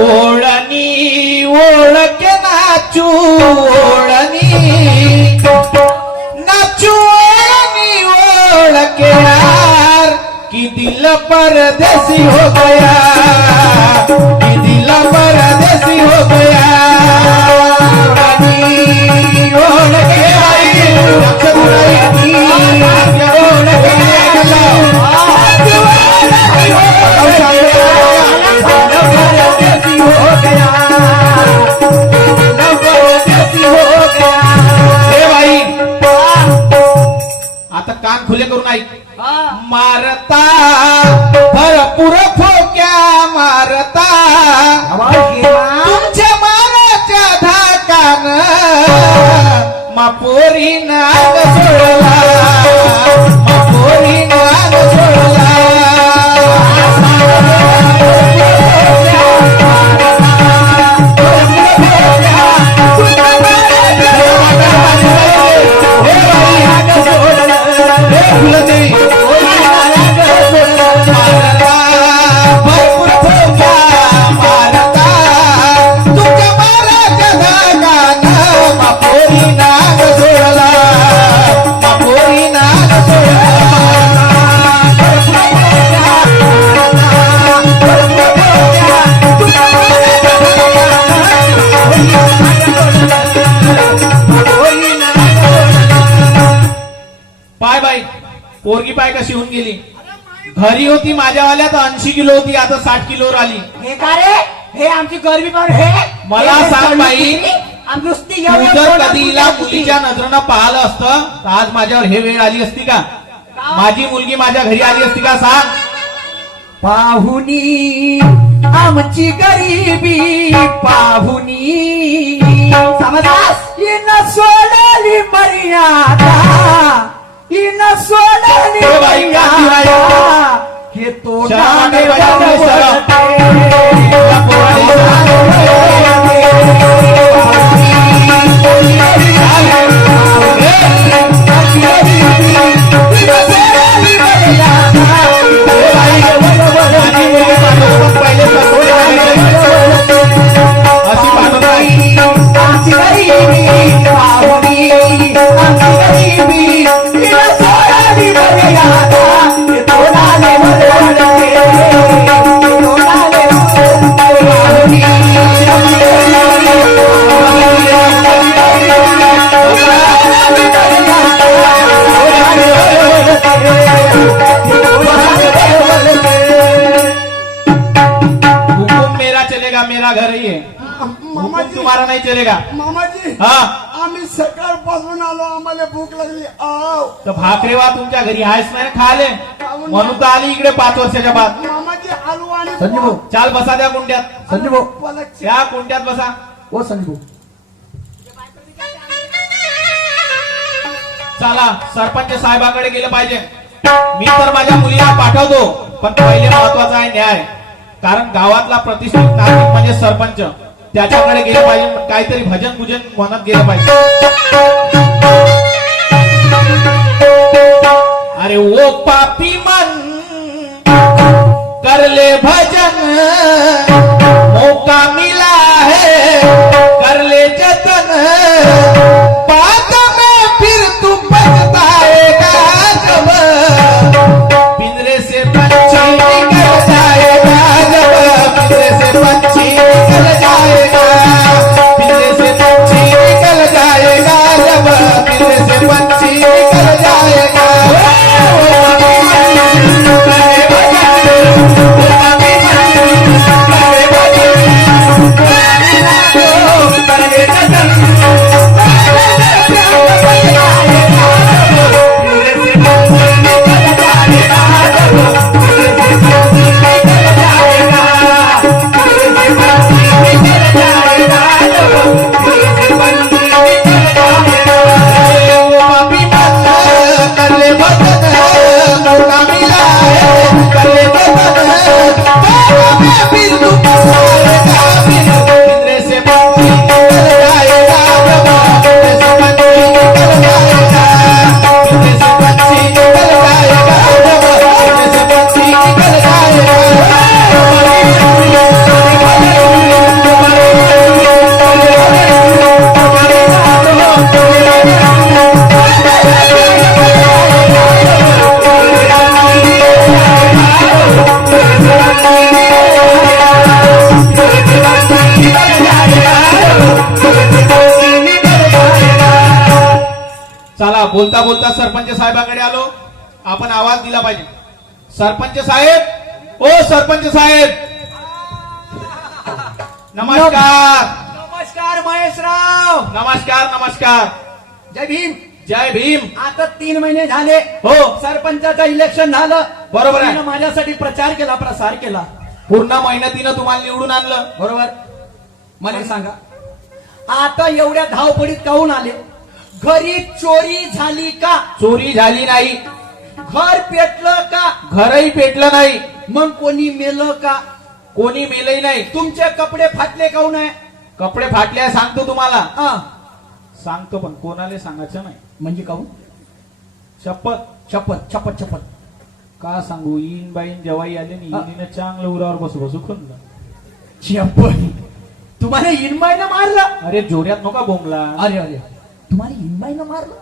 ओळणी ओळखे नाचू ओळणी नाचू ओळणी ओळखे यार कि दिल परदेसी हो गया कि दिल परदेसी हो गया ओळखे आई आता कान खुले करून ऐक मारता भरपूर ठोक्या मारता तुमच्या माराच्या धाकान मापोरी नाग सोडला मापोरी नाग सोडला पोरगी पाय कशी होऊन गेली घरी होती माझ्यावाल्यात 80 किलो होती आता 60 किलोवर आली हे का रे हे आमची गरबी पण हे मला सांग बाई नुसती तू जर कधी हिला मुलीच्या नजरेनं पाहिलं असतं तर आज माझ्यावर हे वेळ आली असती का माझी मुलगी माझ्या घरी आली असती का सांग पाहुनी आमची गरीबी पाहुनी समजास इन सोडली मर्यादा इन सोडली मर्यादा हे तोंडाने मेरा घर ही है हुकुम तुम्हारा नहीं चलेगा मामा जी हाँ आम्ही सकाळपासून आलो आम्हाला भूक लागली आव तर भाकरेवा तुमच्या घरी आहेस नाही खा ले म्हणून तर आली इकडे 5 वर्षाच्या बाद मामाजी आलू आणि संजू भाऊ चाल बसा त्या कुंड्यात संजू भाऊ त्या कुंड्यात बसा ओ संजू चला सरपंच साहेबाकडे गेलं पाहिजे मी तर माझ्या मुलीला पाठवतो पण पहिले महत्वाचा आहे न्याय कारण गावातला प्रतिष्ठित नागरिक म्हणजे सरपंच त्याच्याकडे गेलं पाहिजे काहीतरी भजन पूजन म्हणत गेलं पाहिजे अरे ओ पापी मन कर ले भजन मौका मिला है कर ले जतन बाद में फिर तू पछताएगा जब पिंजरे से पंछी निकल जाएगा जब पिंजरे से पंछी निकल जाएगा पिंजरे से पंछी निकल जाएगा जब पिंजरे से पंछी निकल जाएगा बोलता बोलता सरपंच साहेबांकडे आलो. आपण आवाज दिला पाहिजे. सरपंच साहेब, ओ सरपंच साहेब, नमस्कार. नमस्कार महेशराव. नमस्कार नमस्कार. जय भीम. जय भीम. आता 3 महिने झाले हो. सरपंचाचं इलेक्शन झालं. बरोबर आहे. तुम्ही माझ्यासाठी प्रचार केला, प्रसार केला. पूर्ण मेहनतीनं तुम्हाला निवडून आणलं. बरोबर. मला सांगा, आता एवढ्या धावपडीत काहून आले? घरी चोरी झाली का? चोरी झाली नाही, घर पेटलं का? घरही पेटलं नाही, मग कोणी मेलं का? कोणी मेलही नाही. तुमचे कपडे फाटले काहून आहे? कपडे फाटले आहे सांगतो तुम्हाला. हा, सांगतो पण कोणाला सांगायचं नाही. म्हणजे काहून? शपथ शपथ शपथ शपथ. का सांगू, इन बाईन जवाई आले नी इनीनं चांगलं उरावर बसू बसू खुनलं. शपथ. तुम्हाला इनबाईनं मारलं? अरे जोऱ्यात नका बोंबला. अरे अरे, तुम्हाला इनबाईनं मारलं?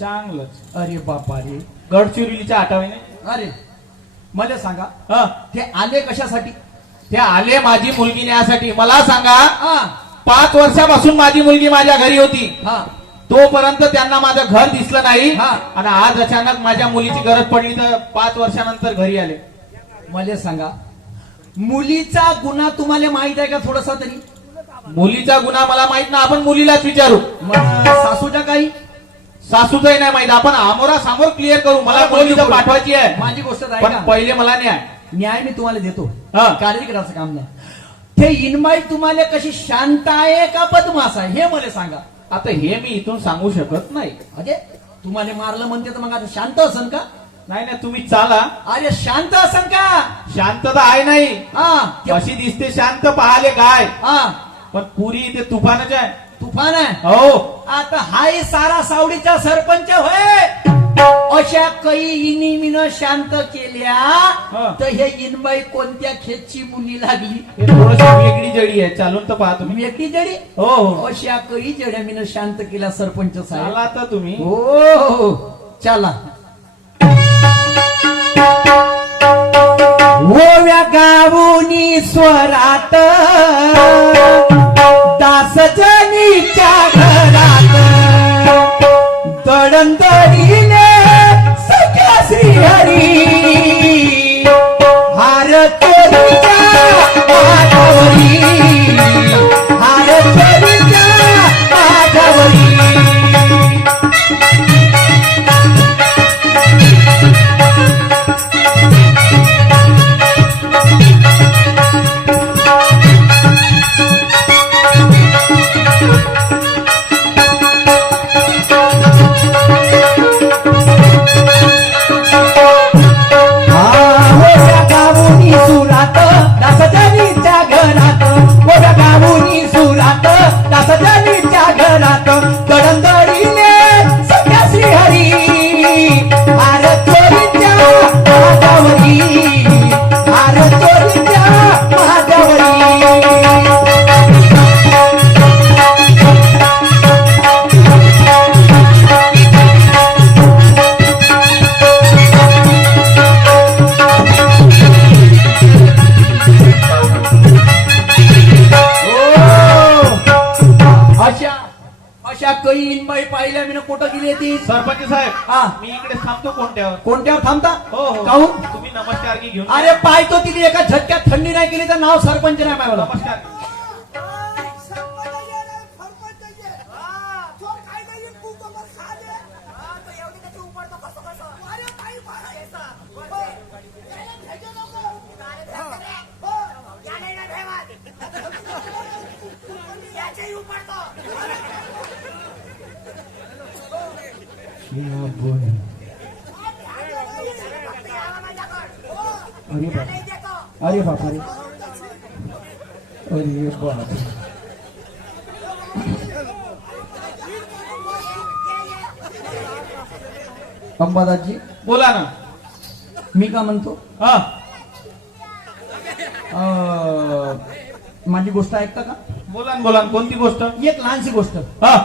चांगलंच. अरे बापा रे. गडचिरोलीच्या आठवणीने. अरे मला सांगा, हा, ते आले कशासाठी? ते आले माझी मुलगी न्यासाठी. मला सांगा, हा 5 वर्षापासून माझी मुलगी माझ्या घरी होती. हा तोपर्यंत त्यांना माझं घर दिसलं नाही. हा. आणि आज अचानक माझ्या मुलीची गरज पडली तर 5 वर्षानंतर घरी आले. मला सांगा, मुलीचा गुन्हा तुम्हाला माहित आहे का थोडासा तरी? मुलीचा गुन्हा मला माहित ना, आपण मुलीलाच विचारू. मग सासूच्या काही? सासूचंही नाही माहित. आपण आमोरा समोर क्लिअर करू. मला हा, मुलीचं बोलू. पाठवायची आहे, माझी गोष्ट आहे पण का? पहिले मला न्याय. न्याय मी तुम्हाला देतो. हा. काळजी करायचं काम नाही. ते इनबाई तुम्हाला कशी शांत आहे का बदमाश आहे हे मला सांगा. आता हे मी इथून सांगू शकत नाही. अरे तुम्हाला मारलं म्हणते तर मग आता शांत असन का? नाही नाही, तुम्ही चाला. अरे शांत असन का? शांतता आहे नाही. हा कशी दिसते शांत पाहाले काय, हा, पण पुरी इथे तुफानच आहे. तुफान आहे. हो. आता हाय सारा सावडीचा सरपंच होय. अशा काही इनिमीनं शांत केल्या हा. तर हे इनबाई कोणत्या खेतची मुली लागली? हे थोडीशी वेगळी जडी आहे. चालून तर पहा तुम्ही. व्यक्ती जडी. हो हो. अशा काही जड्या मीनं शांत केला सरपंच साहेब. चाला आता तुम्ही. हो चला. ओव्या गावुनी स्वरात दासजनीच्या घरात दळंदळीने सख्या श्रीहरी हार चोरीच्या माधवरी, हार चोरीच्या माधवरी. पाहिल्या मी कुठं गेली ती? सरपंच साहेब, हा. मी इकडे थांबतो कोणत्यावर. कोणत्यावर थांबता? हो हो. काहून? तुम्ही नमस्कार की घेऊन. अरे पाहतो तिथे एका झटक्यात थंडी नाही केली तर नाव सरपंच नाही पाहिलं. नमस्कार. अरे बाप, अरे बाप, अरे अरे बाप. अंबादासजी बोला ना. मी का म्हणतो, हा. माझी गोष्ट ऐकता का? बोला ना, बोला ना. कोणती गोष्ट? एक लहानशी गोष्ट. हा.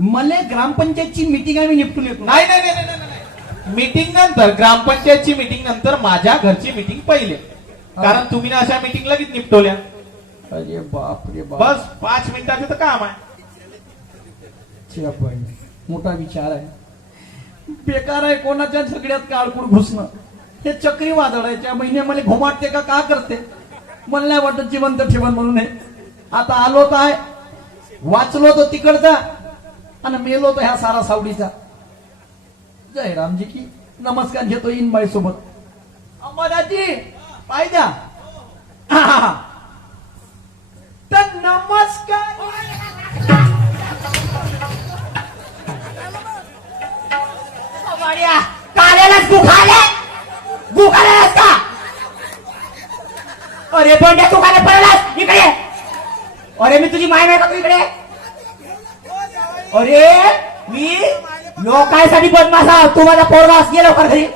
मला ग्रामपंचायतची मीटिंग आहे, मी निपटून येतो. नाही नाही नाही नाही, नाही. मीटिंग नंतर, ग्रामपंचायतची मीटिंग नंतर माझ्या घरची मीटिंग पहिले. कारण तुम्ही ना अशा मीटिंग लगेच निपटवल्या. अरे बाप रे बाप. बस 5 मिनिटाचं तर काम आहे. मोठा विचार आहे. बेकार आहे कोणाच्या झगड्यात काळकूड घुसणं. हे चक्रीवादळ आहे. त्या महिने मला घुमाटते का करते मला नाही वाटत जिवंत ठेवण म्हणून हे. आता आलो तर आहे, वाचलो तो तिकडचा आणि मेलो तो ह्या सारा सावडीचा. जय रामजी की. नमस्कार घेतो इनबाई सोबत. अंबादाजी पाय द्या. तर नमस्कार. काल्यालाच गुखाल्यास का? अरे बंड्या तू काय पडलास इकडे? अरे मी तुझी माय नाही का तू इकडे? अरे मी लोकांसाठी बदमाश आहो. तू माझा पोरगास. ये लवकर घरी.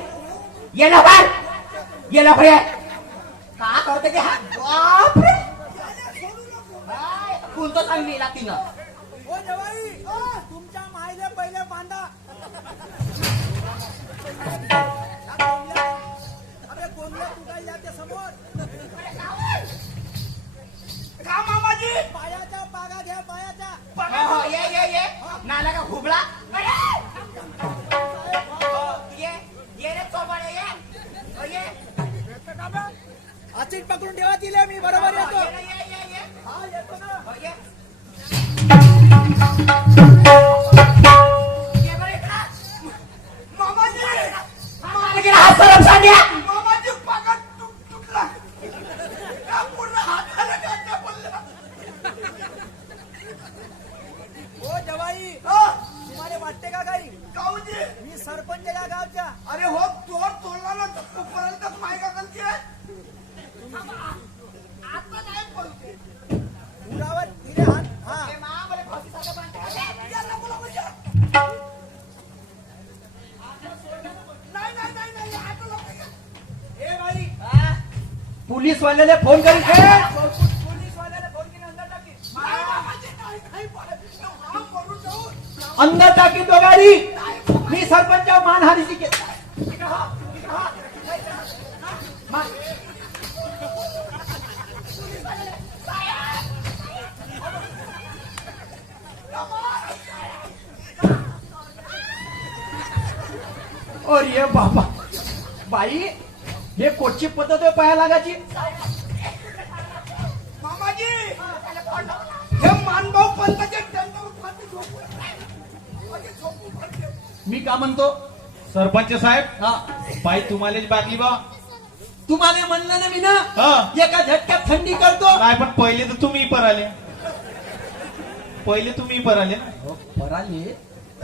ये लवकर. ये लवकर ये. का करते की हा? बापरे. बोलतो सांग मी लागतीनं. तुमच्या मायले पहिले बांधा. अरे कोणल्या कुठे या ते समोर का मामाजी? पायाच्या पागा घ्या पायाच्या. हो, ये नाला का खुबळा. ये रे चोबाडे ये. हो, ये. आचित पकडून ठेवा तिले मी बरोबर येतो. ये. हा येतो ना. हो, ये. ये बरं इकडं. मामाजी मागे गेला हात सरप सांड्या. मामाजी पागा तुटला. का पूर्ण हाताला काटा पडला. हो जवाई तुम्हाला वाटते का काही? काऊजी मी सरपंच या गावच्या. अरे हो तोड तोडला ना पर्यंत पाय का गलती आहे. आता नाही बोलते उरावर तिने हात. हा हे मा बरे भाऊजीसारखं बांधते. याला बोला म्हणजे. नाही आता लोक ए बाई पोलीस वाल्याला फोन करी. पोलीस वाल्याला फोन केला अंदर टाकी. नाही हा करू जाऊ. अंदर टाकी तो गाडी. मी सरपंच मानहानीची केस. अरे बाबा बाई हे कोटची पद्धत आहे पाया लागायची. मामाजी हे मानभाऊ पंताचे टेंटावर फाटी झोपू. मी का म्हणतो सरपंच साहेब हा बाई तुम्हालाच बादली बा. तुम्हाला म्हणलं ना मी ना हा. एका झटक्यात थंडी करतो. नाही पण पहिले तर तुम्ही पराले. पहिले तुम्ही पराले ना. पराले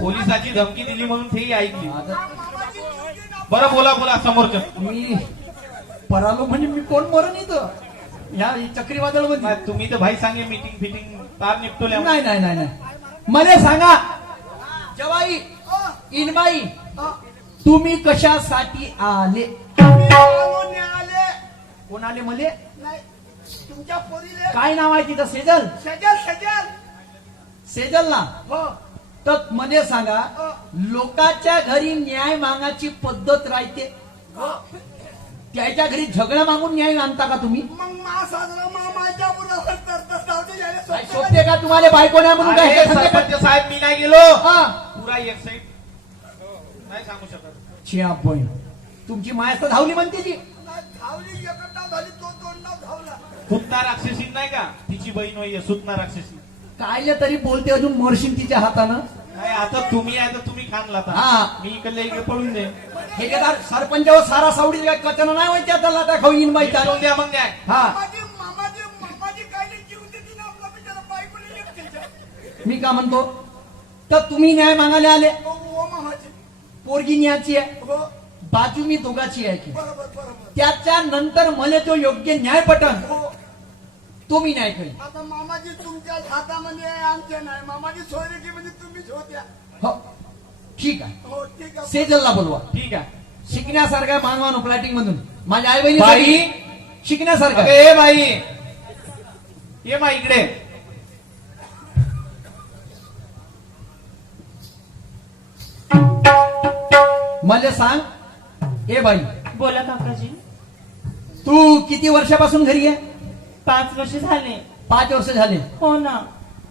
पोलिसाची धमकी दिली म्हणून तेही ऐकली. मामाजी चुकी ना. बरं बोला समोरच्या. मी परालो म्हणजे मी कोण मरण इथं ह्या चक्रीवादळ मध्ये. नाही, तुम्ही तर भाई सांगे मीटिंग फिटिंग तार निपटवल्या. नाही मला सांगा जवाई इनबाई तुम्ही कशासाठी आले? मी आलो ने आले. कोण आले मले? नाही तुमच्या पोरीले काय नाव आहे तिथं? सेजल. सजल सेजल ना. हो तर मला सांगा लोकांच्या घरी न्याय मागायची पद्धत राहते. त्याच्या घरी झगडा मागून न्याय आणता का तुम्ही? मग मा साजरा मामाच्या बरोबर तरतच धावते काय जायला शोधते का तुम्हाला बायको नाही म्हणून अरे, काय सांगते का? सरपंच साहेब मी नाही गेलो. हा. पुरा एक साईड नाही सांगू शकत. छिया बोय तुमची माया तर धावली म्हणते ती. धावली एकच नाव झाली तो दोन नाव धावला. सुतना राक्षसी नाही का तिची बहीण होई सुतना राक्षसी. कायले तरी बोलते अजून मरशील तिच्या हातानं. नाही आता तुम्ही आहे तर तुम्ही खान लाता. हा. मी इकडले इकडे पळून दे. ठेकेदार सरपंचावर सारा सावडी काय कचरा नाही माहिती आता लाटा खाऊ येईन बाई पळून द्या मग न्याय. हा मामाजी काय नाही जीव देते ना आपला बिचारा बायकोला एकटीच्या. मी का म्हणतो तर तुम्ही न्याय मागायला आले. हो मामाजी पोरगी न्यायची आहे हो बाजू मी दोघाची आहे की बरोबर त्याच्या नंतर मला तो योग्य न्याय पटन हो. तो मी न्याय करीन. आता मामाजी तुमच्या हातामध्ये आहे, आमच्या नाही. मामाजी सोयरेकी म्हणजे तुम्हीच होत्या. हो ठीक आहे. हो ठीक आहे. सेजलला बोलवा. ठीक आहे. शिकण्यासारखा मानवानो फ्लॅटिंग मधून माझ्या आई बाई. बहिणी शिकण्यासारखं आहे. ए बाई ये मा इकडे. मला सांग ए बाई बोला काकाजी. तू किती वर्षापासून घरी आहे? 5 वर्ष झाले. 5 वर्ष झाले. हो ना.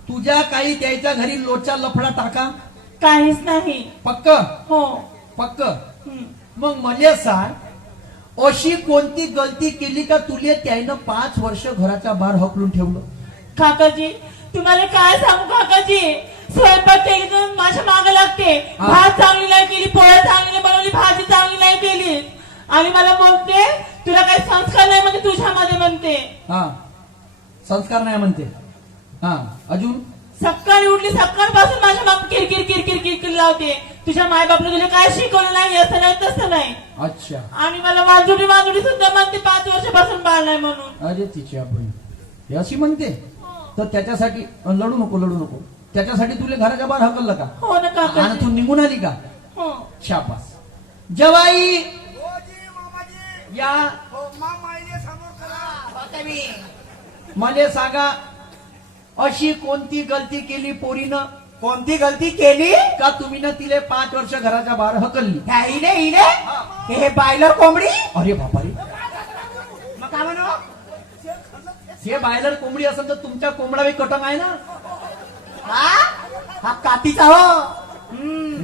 तुझ्या काही त्याच्या घरी लोचा लफडा टाका काहीच नाही. पक्क. हो. पक्क हं. मग मला सांग अशी कोणती गलती केली का तुले त्यानं 5 वर्ष घराच्या बाहेर हकलून ठेवलं? काकाजी तुम्हाला काय सांगू काकाजी, स्वयंपाक केली तर माझ्या मागे लागते. हा. भात चांगली नाही केली, पोळ्या चांगली नाही बनवली, भाजी चांगली नाही केली आणि मला म्हणते तुला काही संस्कार नाही म्हणजे तुझ्यामध्ये म्हणते. हा संस्कार नाही म्हणते. हा अजून सकाळी उठली सकाळपासून माझ्या माग किरकिर किरकिर किरकिर लावते. तुझ्या मायबापने तुला काय शिकवलं नाही, असं नाही तसं नाही. अच्छा. आणि मला वाजोडी सुद्धा म्हणते 5 वर्षापासून बाळ नाही म्हणून. अरे तिच्या बहीण हे अशी म्हणते तर त्याच्यासाठी लढू नको. त्याच्यासाठी तुला घराच्या बाहेर हकललं का? हो ना आणि काकाजी. तू निघून आली का? हो. शाबास. जवाई हो जी मामाजी. या हो मामाईने समोर करा. मला सांगा अशी कोणती गलती केली पोरीनं कोणती गलती केली? का तुम्ही ना तिले 5 वर्ष घराच्या बाहेर हकलली? ह्या इले हे बायलर कोंबडी. अरे बापा रे, मग काय म्हणू? हे बायलर कोंबडी असेल तर तुमच्या कोंबडा कटंग आहे ना. हा कातीचा हो.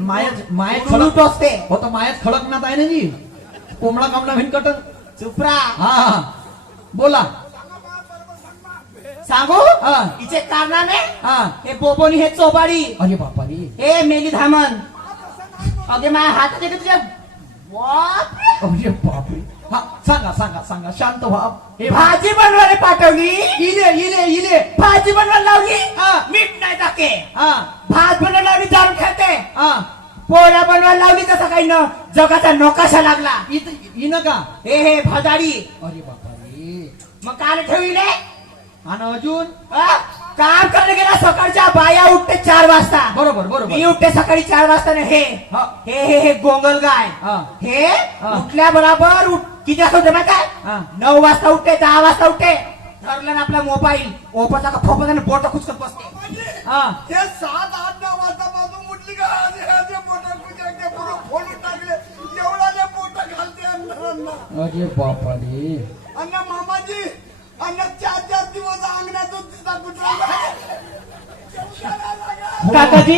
मायाच उडून खडक टोचते. हो तर मायाच खडकनाथ आहे ना जी. कोंबडा कामडा भिन कटंग. चुपरा. हा बोला. सांगू हा. हिचे कारनामे. हा हे बोबोनी हे चोबाडी. अरे बापा रे. हे मेली धामन. अगे माझ्या हातात येते तुझ्या. बापरे. अरे बापरे. हा सांगा शांत व्हा. हे भाजी बनवायला पाठवली. इले भाजी बनवायला लावली. हा. मीठ नाही टाके. हा भात बनवायला लावली दारू खेळते. हा पोळ्या बनवायला लावली तसं काही न जगाचा नकाशा लागला. इन का. हे भदाडी. अरे बापा रे. मग काल ठेवले. आणि अजून काम करायला गेला सकाळच्या बाया उठते 4 वाजता. बरोबर मी उठते सकाळी 4 वाजता ना. हे हा. हे हे हे गोंगल गाय. हा. हे हा. उठल्या बरोबर किती वाजता उठते माहिती हा. आहे? 9 वाजता उठते, 10 वाजता उठते. धरलं ना आपला मोबाईल ओपनचा का फोपा बोट खुचकत बसते. हा हे 7-8-9 वाजतापासून उठली का असे मोठं कुठे पूर्ण फोडून टाकले. एवढाले मोठं घालते अन्नांना. अरे बापा रे. अण्णा मामाजी अण्णा 4 दिवस अंगणातून तिचा कुत्रा काकाजी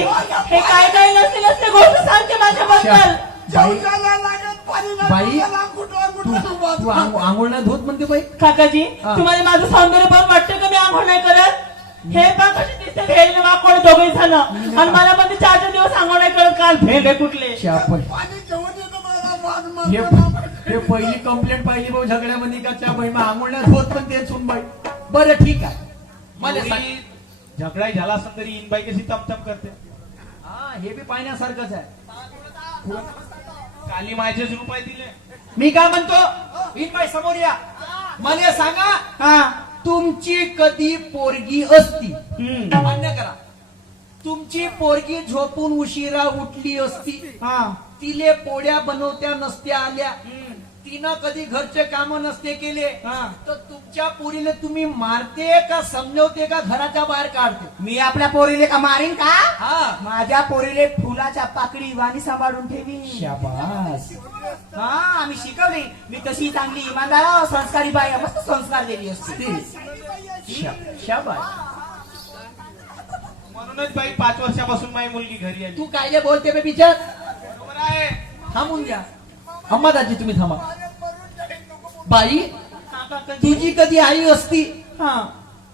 हे काय नसते गोष्ट सांगते माझ्याबद्दल. जेवणाला लागत पाणी बाई, कुठला तू आंघोळ नाही धुत म्हणते बाई. काकाजी हा. तुम्हाला माझं सौंदर्य पण वाटतं का मी आंघोळ नाही करत? हे पण कसे दिसते भेंड वाकोड दोघे झालं आणि मला पण 4 दिवस आंघोळ नाही करत. काल भेंडे कुठले. शापल. पाणी घेऊन येतो मला वाद हे मारतो. हे पहिली कंप्लेंट पाहिली भाऊ झगड्यामध्ये का त्या बाई आंघोळ नाही धुत पण ते सुन बाई. बरं ठीक आहे. मला सांग. एवढी झगडा झाला असं तरी इनबाई कशी चमचम करते. हा हे बी पाहण्यासारखंच आहे. काली मायचेच रुपये दिले. मी काय म्हणतो इन बाई समोर या. मला सांगा हा. तुमची कधी पोरगी असती मान्य करा. तुमची पोरगी झोपून उशिरा उठली असती. हा. तिले पोळ्या बनवत्या नसत्या आल्या. तिनं कधी घरचे काम नसते केले हा. तर तुमच्या पोरीले तुम्ही मारते का समजवते का घराच्या बाहेर काढते? मी आपल्या पोरीले का मारीन का? हा माझ्या पोरीले फुलाच्या पाकळी वाणी सांभाळून ठेवी. शाबास. हा आम्ही शिकवली. मी तशी चांगली इमानदार संस्कारी बाई मस्त संस्कार दिली असते. शाबास. म्हणूनच बाई 5 वर्षापासून माझी मुलगी घरी आली. तू कायले बोलते बे बिचार? बरोबर आहे. थांबून घ्या. अंबादाजी तुम्ही थांबा. बाई हा काकाजी. तुझी कधी आई असती हा.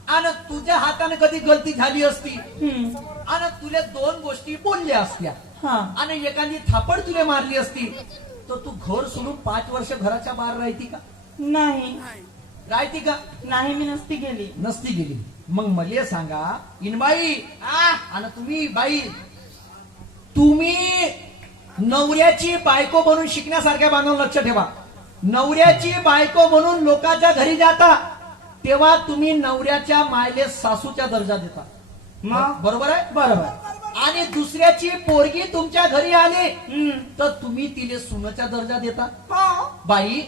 आणि तुझ्या हाताने कधी गलती झाली असती हम्म. आणि तुला 2 गोष्टी बोलल्या असत्या हा. आणि एखादी थापड तुला मारली असती तर तू घर सोडून 5 वर्ष घराच्या बाहेर राहती का? नाही राहती का? नाही मी नसती गेली. नसती गेली. मग मला सांगा इनबाई आणि तुम्ही बाई तुम्ही नवऱ्याची बायको म्हणून शिकण्यासारख्या बांधून लक्ष ठेवा. नवऱ्याची बायको म्हणून लोकांच्या घरी जाता तेव्हा तुम्ही नवऱ्याच्या मायले सासूच्या दर्जा देता. मग बरोबर आहे? बरोबर. आणि दुसऱ्याची पोरगी तुमच्या घरी आली तर तुम्ही तिले सुनाच्या दर्जा देता. बाई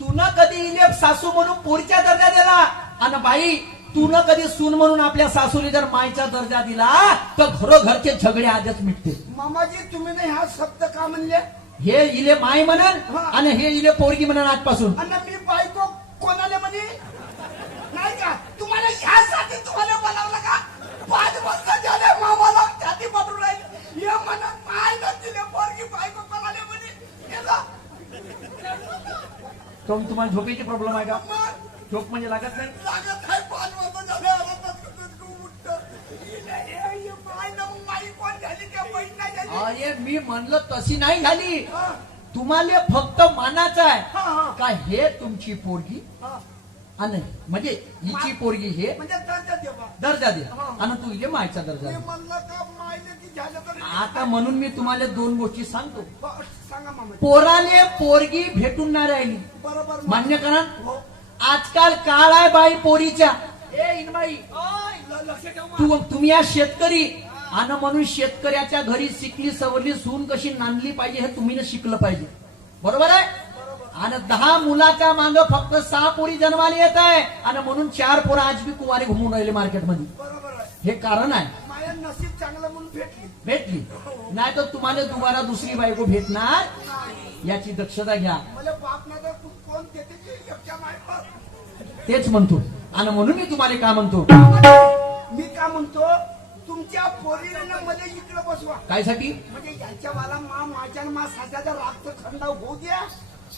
तू न कधी इले सासू म्हणून पोरीचा दर्जा दिला आणि बाई तू न कधी सून म्हणून आपल्या सासूने जर मायचा दर्जा दिला तर घरोघरचे झगडे आजच मिटते. मामाजी तुम्ही नाही हा शब्द का म्हणले? हे इले माय म्हणन आणि हे इले पोरगी म्हणन आजपासून. अण्णा मी बायको कोणाला म्हणे नाही का? तुम्हाला ह्यासाठी तुम्हाला बोलावलं का? 5 वर्ष झाले मामाला छाती पडून राहिली. हे म्हणा माय न दिले पोरगी बायको कोणाला म्हणे तो तुम्हाला झोपेची प्रॉब्लेम आहे का? झोप म्हणजे लागत नाही? लागत आहे 5 वर्ष झाले आरामात उठतं. माय ना माई कोण झाली त्या बहीण नाही झाली. अरे मी म्हणलं तशी नाही झाली. हा, तुम्हाला फक्त मानाचं हा, आहे हा. का हे तुमची पोरगी हा. आणि म्हणजे हिची पोरगी हे म्हणजे दर्जा देवा. दर्जा दे हा. आणि तू इथे मायचा दर्जा मी दे. म्हणलं का मायने की झालं तर आता म्हणून मी तुम्हाला 2 गोष्टी सांगतो. सांगा मामा. पोराले पोरगी भेटून नाही राहिली. बरोबर मान्य करा. हो. आजकाल काळ आहे बाई पोरीच्या. ए इनबाई ओय, लक्ष ठेव मा. तुम्ही या शेतकरी आणि म्हणून शेतकऱ्याच्या घरी शिकली सवरली सून कशी नांदली पाहिजे हे तुम्ही शिकलं पाहिजे. बरोबर आहे. आणि 10 मुलाच्या मांग फक्त 6 पोरी जन्माला येत आहे आणि म्हणून 4 पोरं आज बी कुवारी घुमून राहिले मार्केटमध्ये. बरोबर आहे. हे कारण आहे. माया नसीब चांगलं म्हणून भेटली. भेटली नाही तर तुम्हाला दुबारा दुसरी बायको भेटणार याची दक्षता घ्या. मला बाप नाही तर कोण देते की एकट्या मायवर. तेच म्हणतो आणि म्हणून मी तुम्हाला काय म्हणतो. मी का म्हणतो तुमच्या पोरीनं मला इकडे बसवा. कायसाठी? म्हणजे यांच्या वाला माझ्या मा सासऱ्याचा राग तर थंडा होऊ द्या.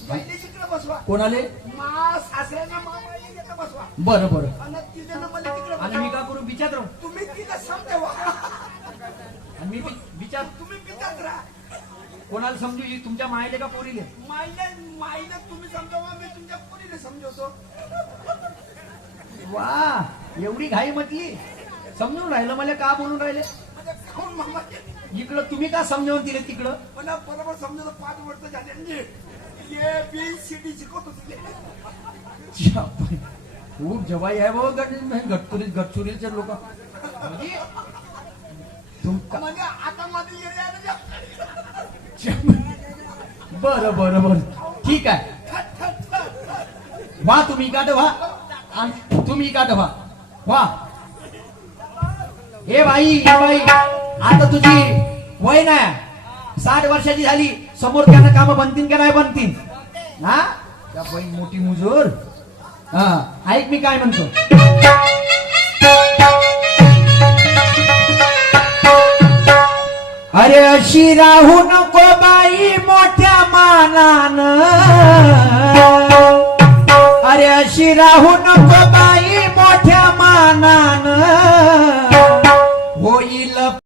पहिले इकडे बसवा. कोणाले? मा सासऱ्यानं मामाला इकडे बसवा. बरं बरं. आणि तिथं मला तिकडे आणि मी बसवा. का करू विचार राहू? तुम्ही तिला समजावा. आणि मी विचार तुम्ही पितात राहा. कोणाला समजू ही तुमच्या मायले का पोरीले? माईला तुम्ही समजावा. मी तुमच्या पोरीला समजवतो. वा एवढी घाई म्हटली. समजून राहिलं मला का बोलून राहिले. म्हणजे खाऊन मामा इकडं तुम्ही का समजावून दिले तिकडं? मला बरोबर समजवतो. 5 वर्ष झाले म्हणजे ABCD शिकवतो तुले. खूप जवाई आहे भाऊ गडचुरीचे लोक. म्हणजे आता मध्ये एरिया बरं बरं बरं ठीक आहे. वा तुम्ही का व्हा आणि तुम्ही का वा. हे बाई आता तुझी वय नाही 60 वर्षाची झाली. समोर त्यांना काम बनतील का नाही बनतील? हा त्या बाई मोठी मुजोर. हा ऐक मी काय म्हणतो. अरे अशी राहू नको बाई मोठ्या मानानं. अरे अशी राहू नको बाई